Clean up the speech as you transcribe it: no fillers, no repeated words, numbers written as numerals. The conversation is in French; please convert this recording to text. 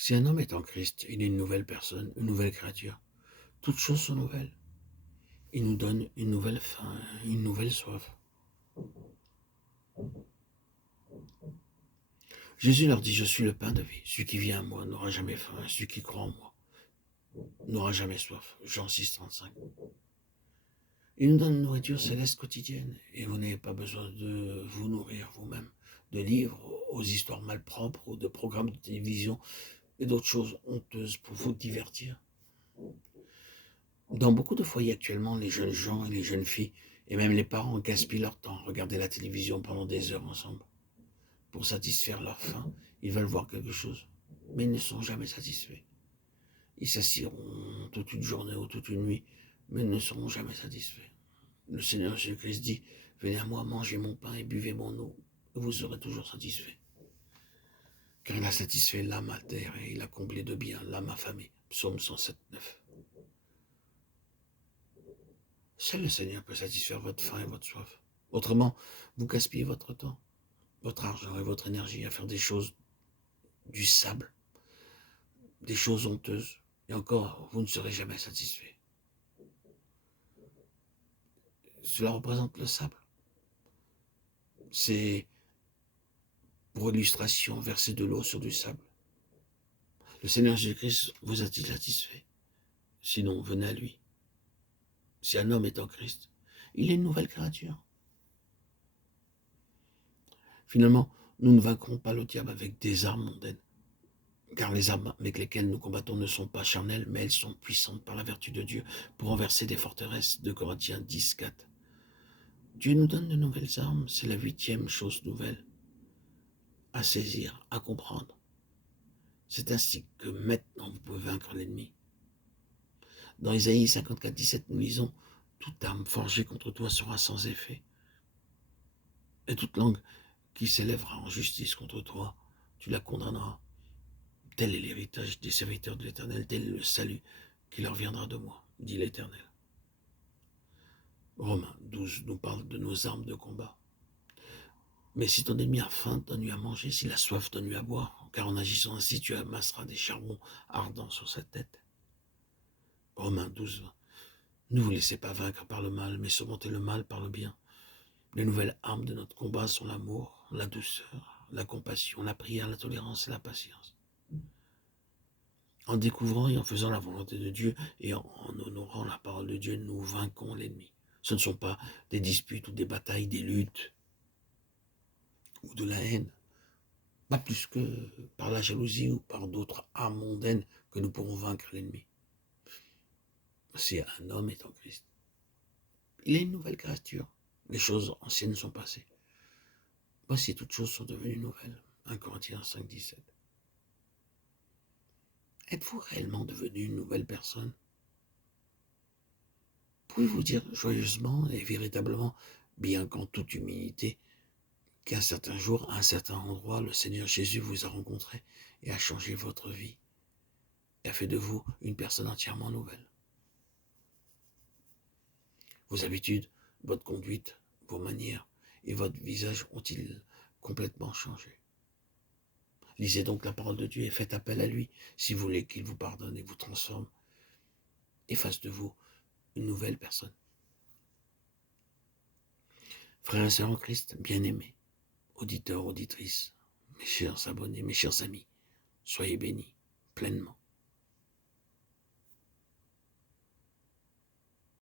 Si un homme est en Christ, il est une nouvelle personne, une nouvelle créature. Toutes choses sont nouvelles. Il nous donne une nouvelle faim, une nouvelle soif. Jésus leur dit, je suis le pain de vie. Celui qui vient à moi n'aura jamais faim. Celui qui croit en moi n'aura jamais soif. Jean 6, 35. Il nous donne une nourriture céleste quotidienne. Et vous n'avez pas besoin de vous nourrir vous-même de livres aux histoires malpropres ou de programmes de télévision et d'autres choses honteuses pour vous divertir. Dans beaucoup de foyers actuellement, les jeunes gens et les jeunes filles, et même les parents, gaspillent leur temps à regarder la télévision pendant des heures ensemble. Pour satisfaire leur faim, ils veulent voir quelque chose, mais ils ne sont jamais satisfaits. Ils s'assiront toute une journée ou toute une nuit, mais ils ne seront jamais satisfaits. Le Seigneur Jésus-Christ dit, venez à moi, mangez mon pain et buvez mon eau, et vous serez toujours satisfaits. Car il a satisfait l'âme à terre et il a comblé de bien l'âme affamée. Psaume 107, 9. Seul le Seigneur peut satisfaire votre faim et votre soif. Autrement, vous gaspillez votre temps, votre argent et votre énergie à faire des choses du sable, des choses honteuses. Et encore, vous ne serez jamais satisfait. Cela représente le sable. C'est, pour illustration, verser de l'eau sur du sable. Le Seigneur Jésus-Christ vous a-t-il satisfait? Sinon, venez à lui. Si un homme est en Christ, il est une nouvelle créature. Finalement, nous ne vaincrons pas le diable avec des armes mondaines, car les armes avec lesquelles nous combattons ne sont pas charnelles, mais elles sont puissantes par la vertu de Dieu pour renverser des forteresses. 2 Corinthiens 10, 4. Dieu nous donne de nouvelles armes, c'est la 8e chose nouvelle à saisir, à comprendre. C'est ainsi que maintenant vous pouvez vaincre l'ennemi. Dans Isaïe 54, 17, nous lisons « Toute arme forgée contre toi sera sans effet, et toute langue qui s'élèvera en justice contre toi, tu la condamneras. Tel est l'héritage des serviteurs de l'Éternel, tel est le salut qui leur viendra de moi, dit l'Éternel. » Romains 12 nous parle de nos armes de combat. Mais si ton ennemi a faim, donne-lui à manger, s'il a soif, donne-lui à boire, car en agissant ainsi, tu amasseras des charbons ardents sur sa tête. Romains 12, 20. Ne vous laissez pas vaincre par le mal, mais surmontez le mal par le bien. Les nouvelles armes de notre combat sont l'amour, la douceur, la compassion, la prière, la tolérance et la patience. En découvrant et en faisant la volonté de Dieu et en honorant la parole de Dieu, nous vaincrons l'ennemi. Ce ne sont pas des disputes ou des batailles, des luttes ou de la haine. Pas plus que par la jalousie ou par d'autres armes mondaines que nous pourrons vaincre l'ennemi. Si un homme est en Christ, il est une nouvelle créature. Les choses anciennes sont passées. Voici, toutes choses sont devenues nouvelles. 1 Corinthiens 5, 17. Êtes-vous réellement devenu une nouvelle personne? Pouvez-vous dire joyeusement et véritablement, bien qu'en toute humilité, qu'un certain jour, à un certain endroit, le Seigneur Jésus vous a rencontré et a changé votre vie et a fait de vous une personne entièrement nouvelle? Vos habitudes, votre conduite, vos manières et votre visage ont-ils complètement changé? Lisez donc la parole de Dieu et faites appel à lui si vous voulez qu'il vous pardonne et vous transforme et fasse de vous une nouvelle personne. Frères et sœurs en Christ, bien-aimés, auditeurs, auditrices, mes chers abonnés, mes chers amis, soyez bénis pleinement.